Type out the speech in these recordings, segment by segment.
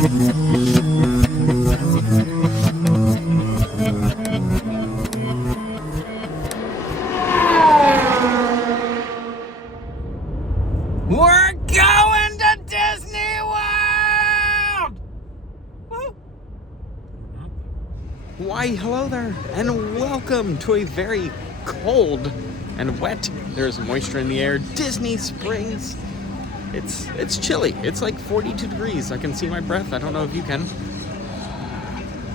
We're going to Disney World! Woo. Why, hello there, and welcome to a very cold and wet, there's moisture in the air, Disney Springs. It's chilly. It's like 42 degrees. I can see my breath. I don't know if you can.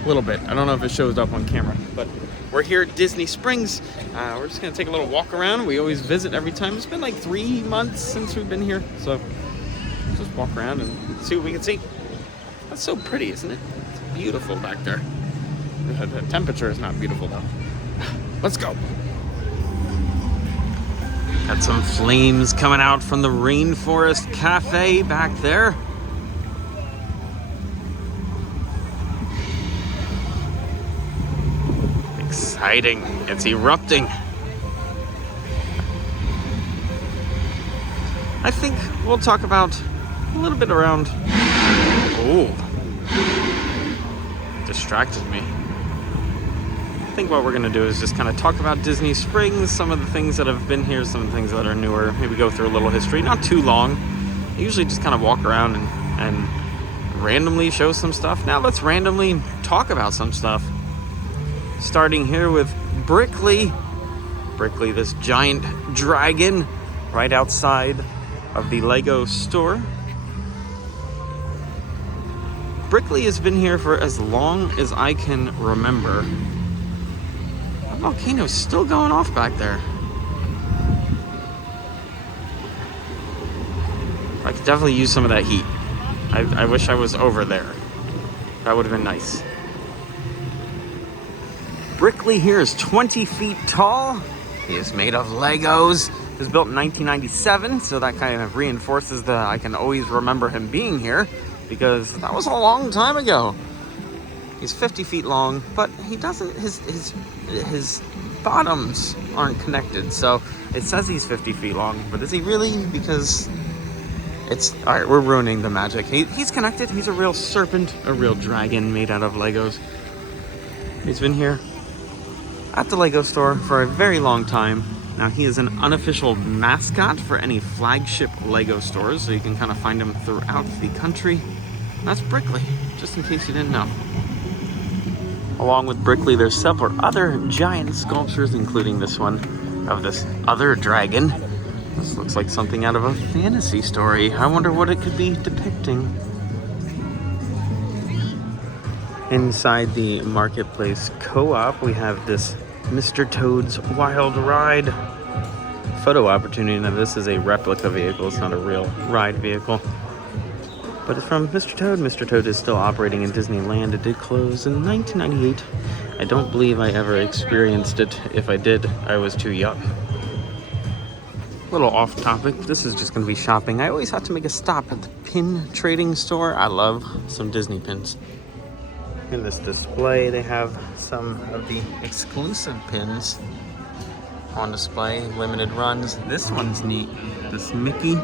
A little bit. I don't know if it shows up on camera, but we're here at Disney Springs. We're just gonna take a little walk around. We always visit every time. It's been like 3 months since we've been here, so just walk around and see what we can see. That's so pretty, isn't it? It's beautiful back there. The temperature is not beautiful though. Let's go. Got some flames coming out from the Rainforest Cafe back there. Exciting. It's erupting. I think we'll talk about a little bit around... Oh. Distracted me. I think what we're gonna do is just kind of talk about Disney Springs, some of the things that have been here, some of the things that are newer, maybe go through a little history, not too long. I usually just kind of walk around and randomly show some stuff. Now let's randomly talk about some stuff. Starting here with Brickley. Brickley, this giant dragon right outside of the Lego store. Brickley has been here for as long as I can remember. The volcano's still going off back there. I could definitely use some of that heat. I wish I was over there. That would have been nice. Brickley here is 20 feet tall. He is made of Legos. It was built in 1997, so that kind of reinforces that I can always remember him being here, because that was a long time ago. He's 50 feet long, but he doesn't, his bottoms aren't connected. So it says he's 50 feet long, but is he really? Because it's, all right, we're ruining the magic. He's connected. He's a real serpent, a real dragon made out of Legos. He's been here at the Lego store for a very long time. Now he is an unofficial mascot for any flagship Lego stores, so you can kind of find him throughout the country. And that's Brickley, just in case you didn't know. Along with Brickley, there's several other giant sculptures, including this one of this other dragon. This looks like something out of a fantasy story. I wonder what it could be depicting. Inside the Marketplace Co-op, we have this Mr. Toad's Wild Ride photo opportunity. Now this is a replica vehicle, it's not a real ride vehicle. But it's from Mr. Toad. Mr. Toad is still operating in Disneyland. It did close in 1998. I don't believe I ever experienced it. If I did, I was too young. A little off topic, this is just gonna be shopping. I always have to make a stop at the pin trading store. I love some Disney pins. In this display, they have some of the exclusive pins on display, limited runs. This one's neat. This Mickey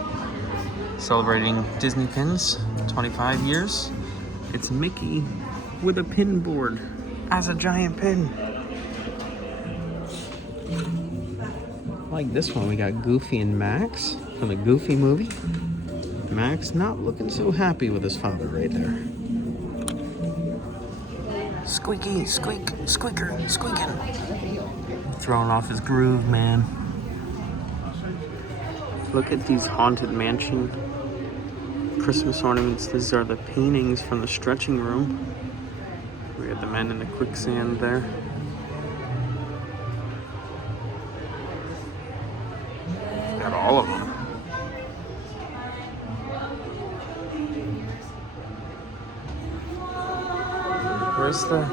celebrating Disney pins, 25 years. It's Mickey with a pin board as a giant pin. Like this one, we got Goofy and Max from the Goofy movie. Max not looking so happy with his father right there. Squeaky, squeak, squeaker, squeaking. Throwing off his groove, man. Look at these Haunted Mansion Christmas ornaments. These are the paintings from the stretching room. We had the men in the quicksand there. Got all of them. Where's the...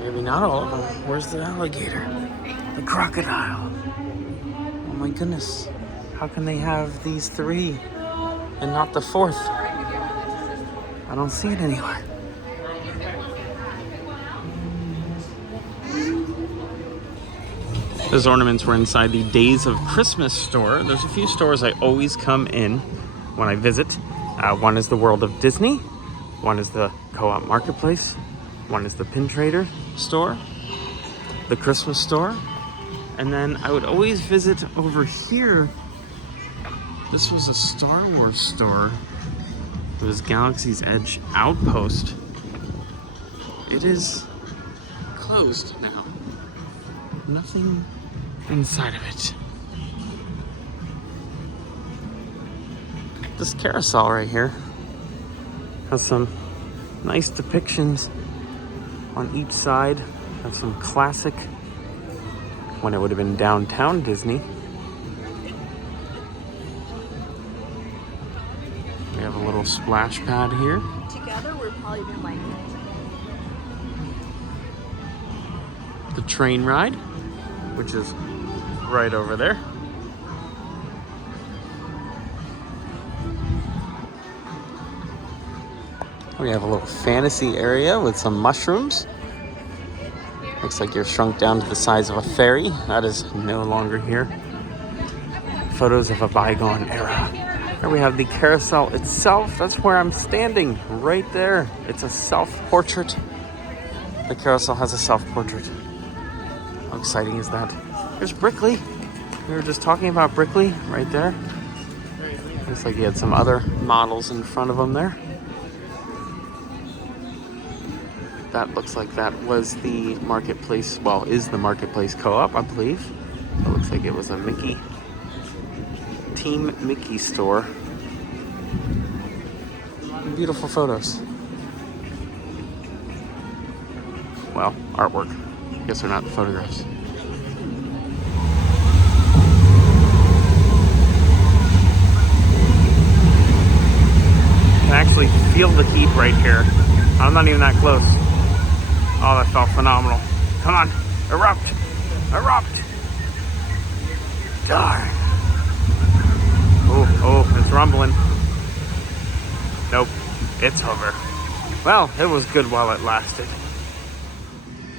Maybe not all of them. Where's the alligator? The crocodile. Oh my goodness. How can they have these three and not the fourth? I don't see it anywhere. Those ornaments were inside the Days of Christmas store. There's a few stores I always come in when I visit. One is the World of Disney, one is the Co-op Marketplace, one is the Pin Trader store, the Christmas store, and then I would always visit over here. This was a Star Wars store. It was Galaxy's Edge Outpost. It is closed now. Nothing inside of it. This carousel right here has some nice depictions on each side of some classic, when it would have been downtown Disney. We have a little splash pad here. Together, we're probably gonna like it. The train ride, which is right over there. We have a little fantasy area with some mushrooms. Looks like you're shrunk down to the size of a fairy. That is no longer here. Photos of a bygone era. Here we have the carousel itself. That's where I'm standing, right there. It's a self-portrait. The carousel has a self-portrait. How exciting is that? Here's Brickley. We were just talking about Brickley right there. Looks like he had some other models in front of him there. That looks like that was the marketplace, well, is the marketplace co-op, I believe. It looks like it was a Mickey, Team Mickey store. Beautiful photos. Well, artwork. Guess they're not photographs. I can actually feel the heat right here. I'm not even that close. Oh, that felt phenomenal. Come on, erupt, erupt. Darn. Oh, it's rumbling. Nope, it's over. Well, it was good while it lasted.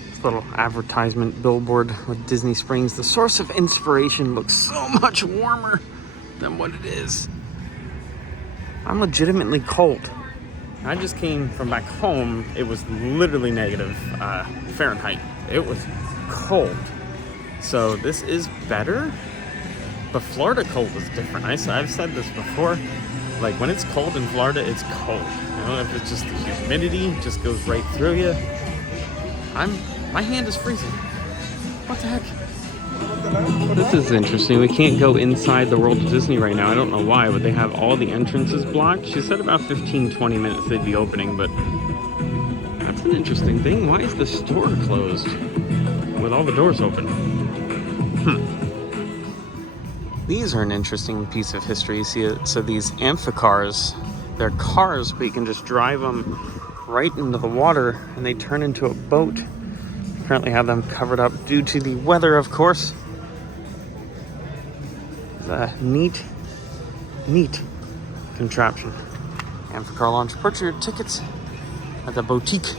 This little advertisement billboard with Disney Springs. The source of inspiration looks so much warmer than what it is. I'm legitimately cold. I just came from back home. It was literally negative Fahrenheit. It was cold. So this is better, but Florida cold is different. I've said this before. Like when it's cold in Florida, it's cold. You know, if it's just the humidity, just goes right through you. My hand is freezing. What the heck? This is interesting. We can't go inside the World of Disney right now. I don't know why, but they have all the entrances blocked. She said about 15-20 minutes they'd be opening, but that's an interesting thing. Why is the store closed with all the doors open? These are an interesting piece of history. You see it. So these amphicars, they're cars, but you can just drive them right into the water and they turn into a boat. Currently have them covered up due to the weather, of course. Neat contraption. Amphicar launch. Purchase your tickets at the boutique.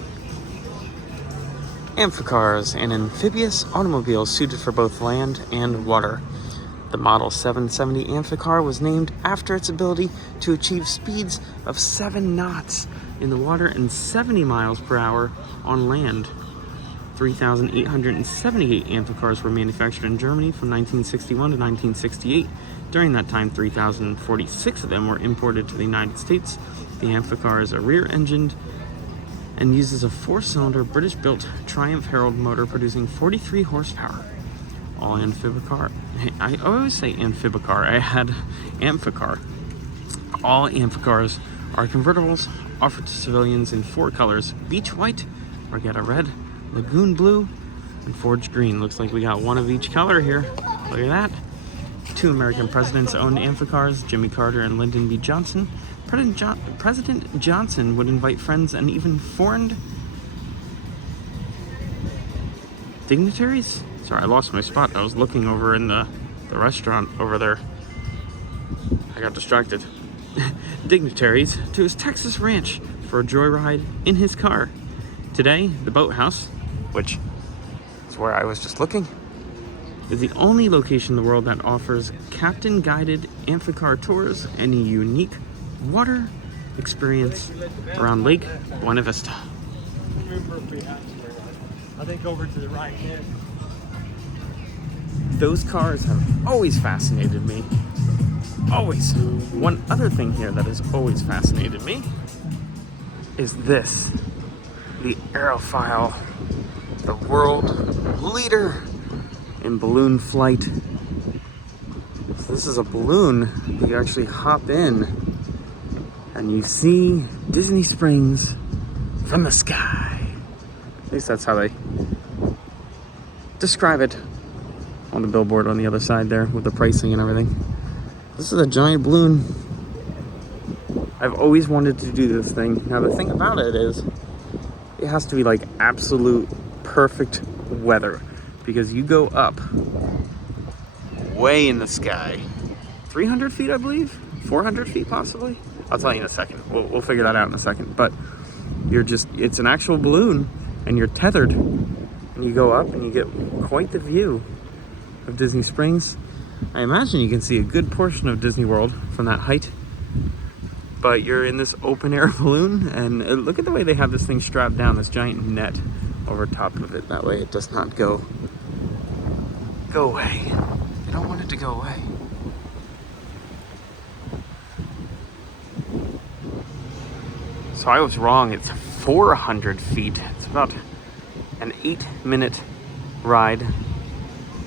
Amphicars, an amphibious automobile suited for both land and water. The Model 770 Amphicar was named after its ability to achieve speeds of 7 knots in the water and 70 miles per hour on land. 3,878 Amphicars were manufactured in Germany from 1961 to 1968. During that time, 3,046 of them were imported to the United States. The Amphicar is a rear-engined and uses a 4-cylinder British-built Triumph Herald motor producing 43 horsepower. All Amphicar, I always say Amphibicar, I had Amphicar. All Amphicars are convertibles offered to civilians in 4 colors: beach white, regatta red, lagoon blue, and forge green. Looks like we got one of each color here. Look at that. 2 American presidents owned Amphicars, Jimmy Carter and Lyndon B. Johnson. President Johnson would invite friends and even foreign dignitaries. Sorry, I lost my spot. I was looking over in the restaurant over there. I got distracted. Dignitaries to his Texas ranch for a joyride in his car. Today, the boathouse, which is where I was just looking, is the only location in the world that offers captain-guided Amphicar tours and a unique water experience around Lake Buena Vista. I think over to the right hand. Those cars have always fascinated me. Always. One other thing here that has always fascinated me is this. The aerofoil. The world leader in balloon flight. So this is a balloon that you actually hop in and you see Disney Springs from the sky. At least that's how they describe it on the billboard on the other side there with the pricing and everything. This is a giant balloon. I've always wanted to do this thing. Now the thing about it is it has to be like absolute perfect weather because you go up way in the sky. 300 feet, I believe? 400 feet possibly? I'll tell you in a second. We'll figure that out in a second. But it's an actual balloon and you're tethered and you go up and you get quite the view of Disney Springs. I imagine you can see a good portion of Disney World from that height. But you're in this open air balloon and look at the way they have this thing strapped down, this giant net over top of it. That way it does not go away. You don't want it to go away. So I was wrong, it's 400 feet. It's about an 8-minute ride. It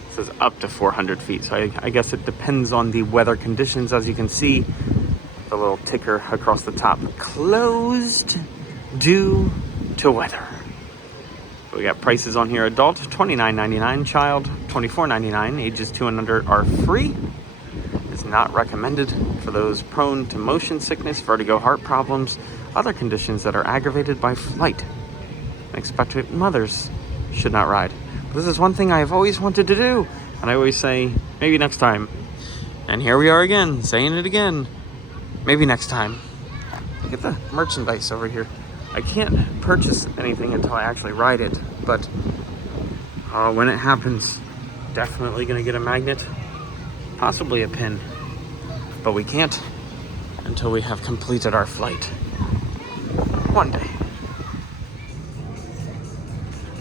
says up to 400 feet. So I guess it depends on the weather conditions. As you can see, the little ticker across the top, closed due to weather. We got prices on here. Adult $29.99, child $24.99. Ages 2 and under are free. It's not recommended for those prone to motion sickness, vertigo, heart problems, other conditions that are aggravated by flight. Expectant mothers should not ride. But this is one thing I've always wanted to do, and I always say maybe next time. And here we are again, saying it again. Maybe next time. Look at the merchandise over here. I can't purchase anything until I actually ride it, but when it happens, definitely gonna get a magnet, possibly a pin, but we can't until we have completed our flight. One day.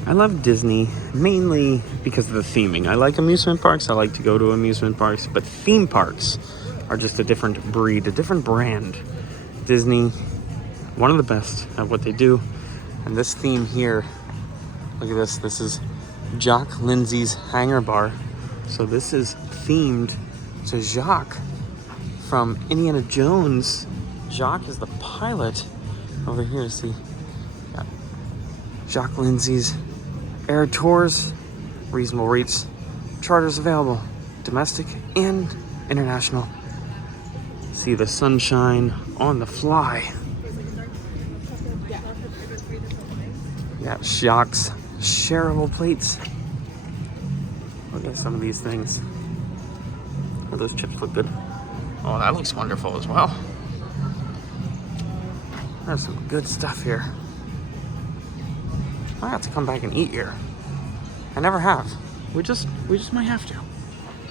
I love Disney mainly because of the theming. I like amusement parks, I like to go to amusement parks, but theme parks are just a different breed, a different brand. Disney, one of the best at what they do. And this theme here, look at this. This is Jock Lindsay's Hangar Bar. So this is themed to Jacques from Indiana Jones. Jacques is the pilot. Over here, see, got Jock Lindsay's Air Tours, reasonable rates, charters available, domestic and international. See the sunshine on the fly. Got Jacques shareable plates. Look at some of these things. Oh, those chips look good. Oh, that looks wonderful as well. There's some good stuff here. I have to come back and eat here. I never have. We just might have to.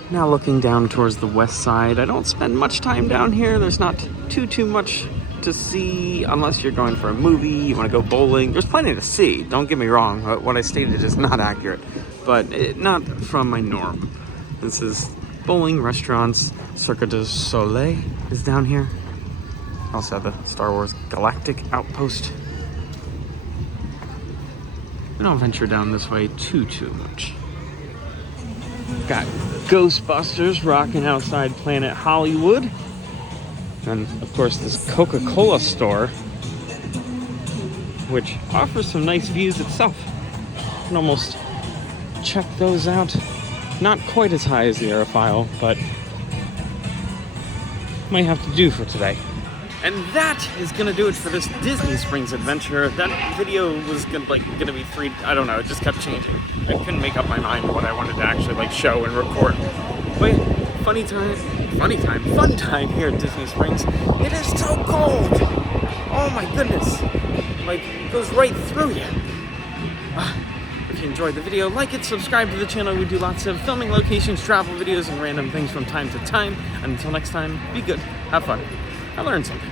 Now looking down towards the west side, I don't spend much time down here. There's not too much to see unless you're going for a movie, you want to go bowling. There's plenty to see, don't get me wrong. What I stated is not accurate, but not from my norm. This is bowling, restaurants. Cirque du Soleil is down here. Also have the Star Wars Galactic Outpost. We don't venture down this way too much. Got Ghostbusters rocking outside Planet Hollywood. And of course this Coca-Cola store, which offers some nice views itself. You can almost check those out. Not quite as high as the aerofoil, but might have to do for today. And that is gonna do it for this Disney Springs adventure. That video was gonna be free. I don't know, it just kept changing. I couldn't make up my mind what I wanted to actually show and record. But fun time here at Disney Springs. It is so cold. Oh my goodness. It goes right through you. If you enjoyed the video, like it, subscribe to the channel. We do lots of filming locations, travel videos, and random things from time to time. And until next time, be good, have fun. I learned something.